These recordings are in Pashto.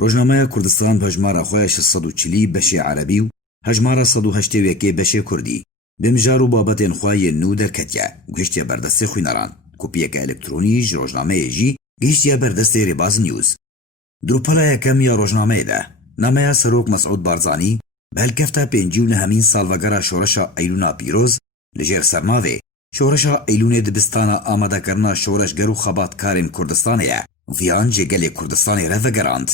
روزنامه کردستان بهژمارە خۆی 640 بەشێ عەرەبی و هەژمارە 181 بەشێ کوردی بمژار و بابەتێن خوای نو دەرکەتیە گەشتیە بەردەستێ خوێنەران کۆپیەکە ئەلکترۆنیش ڕۆژنامەیەژی گەیشتیە بەردەستێ ڕێباز نیوز دروپەلە یەکەم یا ڕۆژنامەیەدا نامەیە سەرۆک مەسعود بارزانی بە هەلکەفتە پێنجی و نەهەمین ساڵڤەگەرە شۆڕەشە ئەیلونا پیرۆز لەژێر سەرناوێ شۆڕەشە ئەیلونێ دبستانە ئامادەکردنا شۆڕەشگەر و خەباتکارên کوردستانەیە ڤیان جێگەلێ کوردستانی ڕەڤەگەڕاند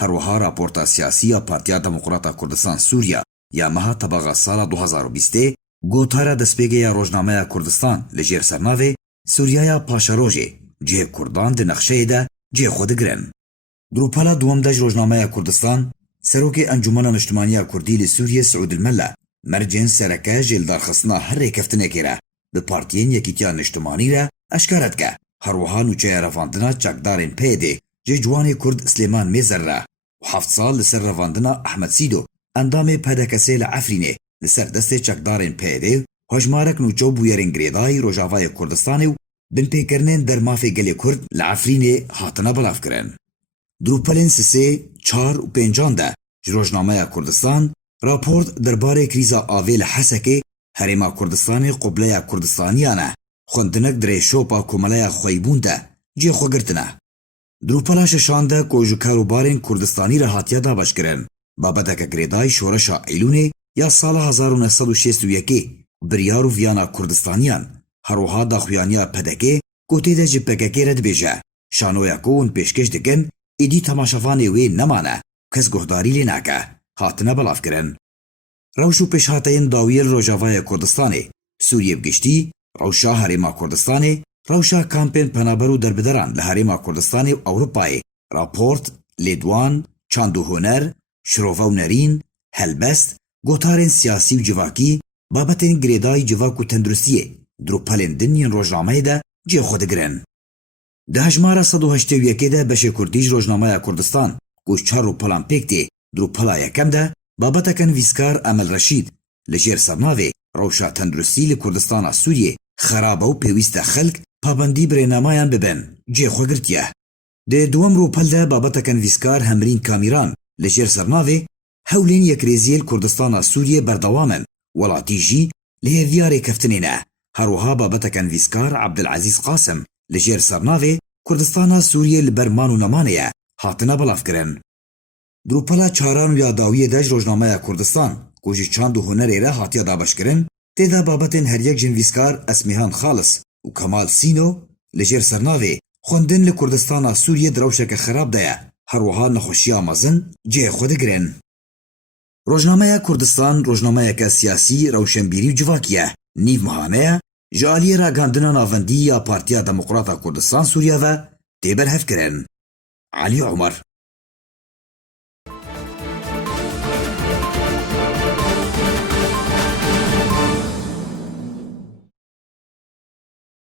هەروەها راپۆرتە سیاسیە پارتیا دەموقڕاتە کوردستان سووریا یا مەها تەبەغە ساڵە 2020 گۆتارە دەستپێگەیە ڕۆژنامەیە کوردستان لەژێر سەرناوێ سووریایە پاشەڕۆژێ جێ کوردان di نەخشەیەدا جێخۆ دەگرن دروپەلە دووەم دەژ ڕۆژنامەیە کوردستان سەرۆکێ ئەنجومەنە نیشتیمانیە کوردی لە سووریە سعود المەلە مەرجێن سەرەکە ژێلدارخستنا هەر ڕێکەفتنێکێرە bi partiyên Yekîtiya Niştimanî re eşkere dike herwiha nûçeya revandina çekdarên PYD jê ciwanê Kurd Slêman Mêzer re û heft sal li ser revandina Ehmed Sîdo endamê PDKSê li Efrînê li ser destê çekdarên PYD hejmarek nûçew bûyerên girêdayî Rojavayê Kurdistanê û binpêkirinên dermafê gelê Kurd li Efrînê hatine belavkirin. Drûpelên sisê, çar û pêncan de ji Rojnameya Kurdistan raport derbarê krîza avê li Hesekê Herêma Kurdistanê qubleya Kurdistaniyan e xwendinek dirêşopa komeleya xweybûn de cêxwe girtine. Drûpela şeşan de ku ji karûbarên Kurdistanî re hatiye dabeşkirin babeteke girêdayî şoreşa Eylûnê ya sala 1961 biryar û viyana Kurdistaniyan herwiha daxuyaniya PDK ku tê de ji PKK re dibêje şanoya ku hûn pêşkêş dikin êdî temaşevanê wê nemane kes guhdarî lê nake hatine belavkirin. Rewş û pêşhateyên dawiyê li Rojavayê Kurdistanê Sûriyê bigiştî rewşa Herêma Kurdistanê rewşa kampên penaber û derbideran li Herêma Kurdistanê û Ewropayê raport lêdwan çand û huner şirova û nerîn helbest gotarên siyasî û civakî babetên girêdayî civak û tenduristiyê drûpelên din yên rojnameyê de cêxwe digirin. Di hejmara 181 de beşê Kurdî ji Rojnameya Kurdistan ku ji çar rûpelan pêk tê drûpela yekem de babeteke nivîskar Emel Reşîd li jêr sernavê rewşa tenduristî li Kurdistana Sûriyê xerab û pêwîst e xelk pabendî birênamayan bibin cêxwe girtiye. Di duwem rûpel de babeteke nivîskar Hemrîn Kamîran li jêr sernavê hewlên yekrêziyê li Kurdistana Sûriyê berdewam in welatî jî li hêviya rêkeftinê ne herwiha babeteke nivîskar Abdilezîz Qasim li jêr sernavê Kurdistana Sûriyê li ber man û nemanê ye hatine belavkirin. Drûpela çaran û ya dawiyê de ji Rojnameya Kurdistan ku ji çand û hunerê re hatiye dabeşkirin têda babetên heryek ji nivîskar Esmîhan Xalis û Kemal Sîno li jêr sernavê xwendin li Kurdistana Sûriyê di rewşeke xerab de ye herwiha nexweşiya mezin cêxwe digirin. Rojnameya Kurdistan rojnameyeke siyasî rewşenbîrî û civakî ye nîv mihaneya ji aliyê ragandina navendî ya Partiya Demokrata Kurdistan Sûriya ve tê berhevkirin. Alî Umar